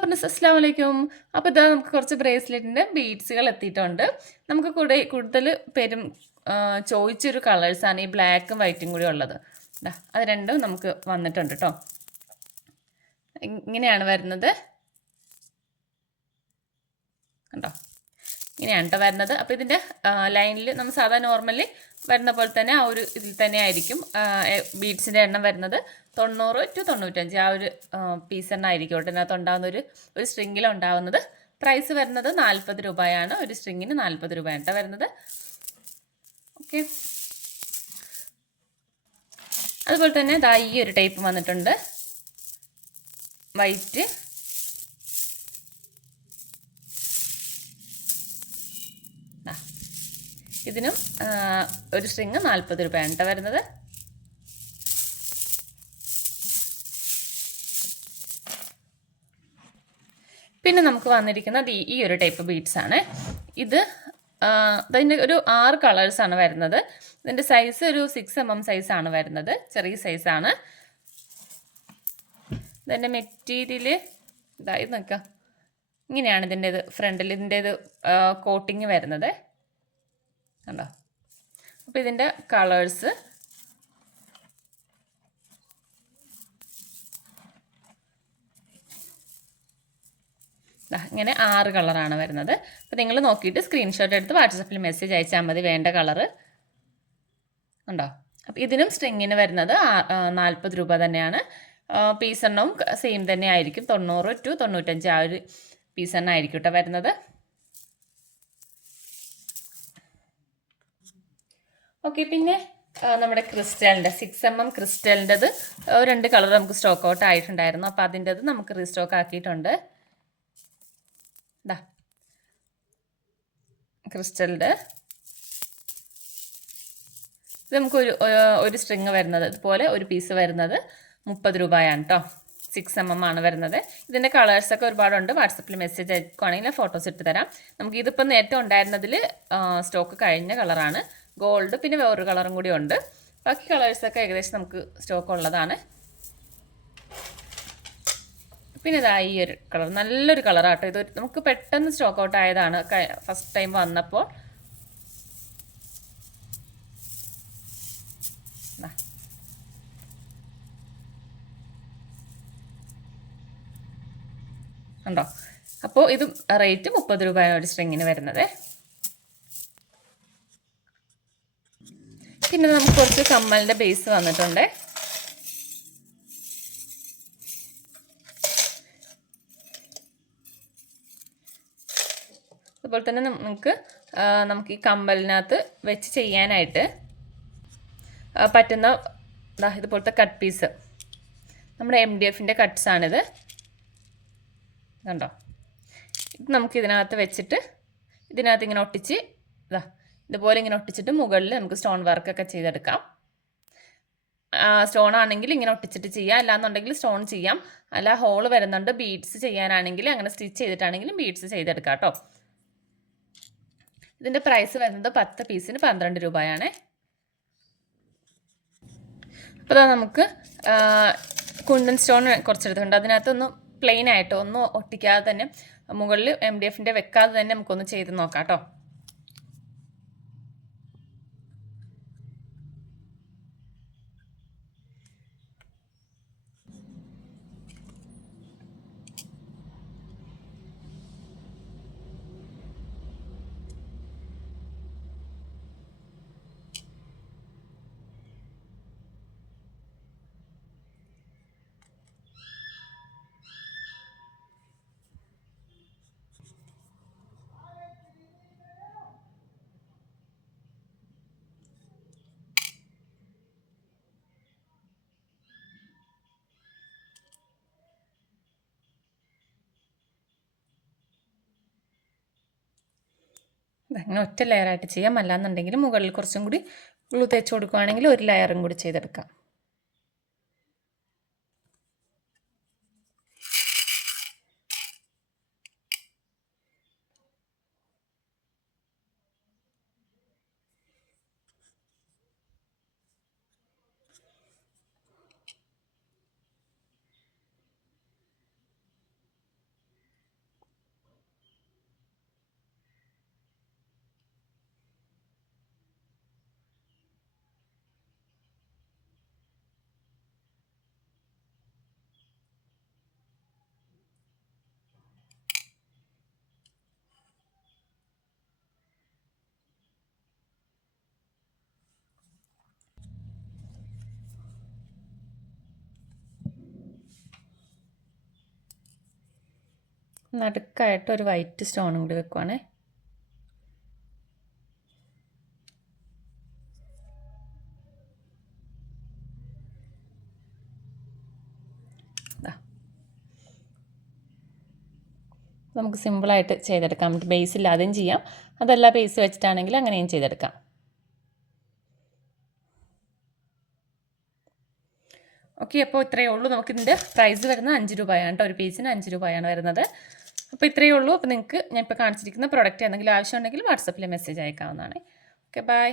Friends, അസ്സലാമു അലൈക്കും. അപ്പോൾ ഇതാ നമുക്ക് കുറച്ച് ബ്രേസ്ലെറ്റിൻ്റെ ബീഡ്സുകൾ എത്തിയിട്ടുണ്ട്. നമുക്ക് കൂടുതൽ പേരും ചോദിച്ചൊരു കളേഴ്സാണ് ഈ ബ്ലാക്കും വൈറ്റും കൂടി ഉള്ളത്. അത് രണ്ടും നമുക്ക് വന്നിട്ടുണ്ട് കേട്ടോ. ഇങ്ങനെയാണ് വരുന്നത് കണ്ടോ, ഇങ്ങനെയാണ് കേട്ടോ വരുന്നത്. അപ്പോൾ ഇതിൻ്റെ ലൈനിൽ നമ്മൾ സാധാരണ നോർമലി വരുന്ന പോലെ തന്നെ ആ ഒരു ഇതിൽ തന്നെ ആയിരിക്കും ബീഡ്സിൻ്റെ എണ്ണം വരുന്നത്. 90 to 95 ആ ഒരു പീസ് എണ്ണം ആയിരിക്കും കേട്ടോ ഇതിനകത്ത് ഉണ്ടാകുന്ന ഒരു സ്ട്രിങ്ങിലുണ്ടാവുന്നത്. പ്രൈസ് വരുന്നത് 40 രൂപയാണ്. ഒരു സ്ട്രിങ്ങിന് 40 രൂപയാണ് കേട്ടോ വരുന്നത്. ഓക്കെ, അതുപോലെ തന്നെ ദാ ഈ ഒരു ടൈപ്പ് വന്നിട്ടുണ്ട്, വൈറ്റ്. ഇതിനും ഒരു സ്ട്രിങ് 40 രൂപയാണ് കേട്ടോ വരുന്നത്. പിന്നെ നമുക്ക് വന്നിരിക്കുന്നത് ഈ ഒരു ടൈപ്പ് ബീഡ്സ് ആണ്. ഇതിൻ്റെ ഒരു 6 കളേഴ്സാണ് വരുന്നത്. ഇതിൻ്റെ സൈസ് ഒരു 6 mm സൈസാണ് വരുന്നത്, ചെറിയ സൈസാണ്. ഇതിൻ്റെ മെറ്റീരിയൽ ഇത് നോക്കാം, ഇങ്ങനെയാണ് ഇതിൻ്റേത് ഫ്രണ്ടിൽ ഇതിൻ്റേത് കോട്ടിങ് വരുന്നത് കണ്ടോ. അപ്പോൾ ഇതിൻ്റെ കളേഴ്സ് ഇങ്ങനെ 6 കളറാണ് വരുന്നത്. അപ്പോൾ നിങ്ങൾ നോക്കിയിട്ട് സ്ക്രീൻഷോട്ട് എടുത്ത് വാട്സപ്പിൽ മെസ്സേജ് അയച്ചാൽ മതി വേണ്ട കളറ് ഉണ്ടോ. അപ്പോൾ ഇതിനും സ്ട്രിങ്ങിന് വരുന്നത് 40 രൂപ തന്നെയാണ്. പീസ് എണ്ണവും സെയിം തന്നെ ആയിരിക്കും, 90 to 95 ആ ഒരു പീസ് എണ്ണം ആയിരിക്കും കേട്ടോ വരുന്നത്. ഓക്കെ, പിന്നെ നമ്മുടെ ക്രിസ്റ്റലിൻ്റെ 6 mm ക്രിസ്റ്റലിൻ്റെത് 2 കളർ നമുക്ക് സ്റ്റോക്ക് ഔട്ട് ആയിട്ടുണ്ടായിരുന്നു. അപ്പോൾ അതിൻ്റെത് നമുക്ക് റീസ്റ്റോക്ക് ആക്കിയിട്ടുണ്ട്. ഇതാ ക്രിസ്റ്റലിൻ്റെ ഇത് നമുക്ക് ഒരു സ്ട്രിങ് വരുന്നത് ഇതുപോലെ ഒരു പീസ് വരുന്നത് 30 രൂപയാണ് കേട്ടോ. 6 mm ആണ് വരുന്നത്. ഇതിൻ്റെ കളേഴ്സൊക്കെ ഒരുപാടുണ്ട്. വാട്സപ്പിൽ മെസ്സേജ് അയക്കുകയാണെങ്കിൽ ഫോട്ടോസ് ഇട്ട് തരാം. നമുക്ക് ഇതിപ്പോൾ നേരത്തെ ഉണ്ടായിരുന്നതിൽ സ്റ്റോക്ക് കഴിഞ്ഞ കളറാണ്, ഗോൾഡ്. പിന്നെ വേറൊരു കളറും കൂടി ഉണ്ട്. ബാക്കി കളേഴ്സൊക്കെ ഏകദേശം നമുക്ക് സ്റ്റോക്ക് ഉള്ളതാണ്. പിന്നെ ഇതാ ഈ ഒരു കളർ, നല്ലൊരു കളറാട്ടോ ഇത്. നമുക്ക് പെട്ടെന്ന് സ്റ്റോക്ക് ഔട്ട് ആയതാണ് ഫസ്റ്റ് ടൈം വന്നപ്പോൾ. ഉണ്ടോ. അപ്പോൾ ഇത് റേറ്റ് 30 രൂപയാണ് ഒരു സ്ട്രിങ്ങിന് വരുന്നത്. പിന്നെ നമുക്ക് കുറച്ച് കമ്മലിൻ്റെ ബേസ് വന്നിട്ടുണ്ട്. അതുപോലെ തന്നെ നമുക്ക് ഈ കമ്മലിനകത്ത് വെച്ച് ചെയ്യാനായിട്ട് പറ്റുന്ന ഇതുപോലത്തെ കട്ട് പീസ്, നമ്മുടെ MDFൻ്റെ കട്ട്സാണിത് കണ്ടോ. ഇത് നമുക്ക് ഇതിനകത്ത് വെച്ചിട്ട് ഇതിനകത്ത് ഇങ്ങനെ ഒട്ടിച്ച് ഇതുപോലെ ഇങ്ങനെ ഒട്ടിച്ചിട്ട് മുകളിൽ നമുക്ക് സ്റ്റോൺ വർക്കൊക്കെ ചെയ്തെടുക്കാം. സ്റ്റോൺ ആണെങ്കിൽ ഇങ്ങനെ ഒട്ടിച്ചിട്ട് ചെയ്യാം, അല്ലാന്നുണ്ടെങ്കിൽ സ്റ്റോൺ ചെയ്യാം. അല്ല ഹോള് വരുന്നുണ്ട് ബീഡ്സ് ചെയ്യാനാണെങ്കിൽ അങ്ങനെ സ്റ്റിച്ച് ചെയ്തിട്ടാണെങ്കിലും ബീഡ്സ് ചെയ്തെടുക്കാം കേട്ടോ. ഇതിൻ്റെ പ്രൈസ് വരുന്നത് 10 പീസിന് 12 രൂപയാണ്. അപ്പോൾ നമുക്ക് കുണ്ടൻ സ്റ്റോൺ കുറച്ചെടുത്തിട്ടുണ്ട്. അതിനകത്തൊന്ന് പ്ലെയിൻ ആയിട്ട് ഒന്നും ഒട്ടിക്കാതെ തന്നെ മുകളിൽ MDFൻ്റെ വെക്കാതെ തന്നെ നമുക്കൊന്ന് ചെയ്ത് നോക്കാം കേട്ടോ. അങ്ങനെ ഒറ്റ ലെയറായിട്ട് ചെയ്യാം, അല്ലാന്നുണ്ടെങ്കിൽ മുകളിൽ കുറച്ചും കൂടി ഗ്ലൂ തേച്ച് കൊടുക്കുകയാണെങ്കിൽ ഒരു ലെയറും കൂടി ചെയ്തെടുക്കാം. നടുക്കായിട്ട് ഒരു വൈറ്റ് സ്റ്റോണും കൂടി വെക്കുവാണേ. നമുക്ക് സിമ്പിളായിട്ട് ചെയ്തെടുക്കാം. നമുക്ക് ബേസ് ഇല്ലാതെയും ചെയ്യാം, അതല്ല ബേസ് വെച്ചിട്ടാണെങ്കിൽ അങ്ങനെയും ചെയ്തെടുക്കാം. ഓക്കെ, അപ്പോൾ ഇത്രയേ ഉള്ളൂ. നമുക്കിതിൻ്റെ പ്രൈസ് വരുന്നത് 5 രൂപയാണ് കേട്ടോ. ഒരു പീസിന് 5 രൂപയാണ് വരുന്നത്. അപ്പോൾ ഇത്രയേ ഉള്ളൂ. അപ്പോൾ നിങ്ങൾക്ക് ഞാൻ ഇപ്പോൾ കാണിച്ചിരിക്കുന്ന പ്രോഡക്റ്റ് എന്തെങ്കിലും ആവശ്യമുണ്ടെങ്കിൽ വാട്സപ്പിൽ മെസ്സേജ് അയക്കാവുന്നതാണ്. Okay, by.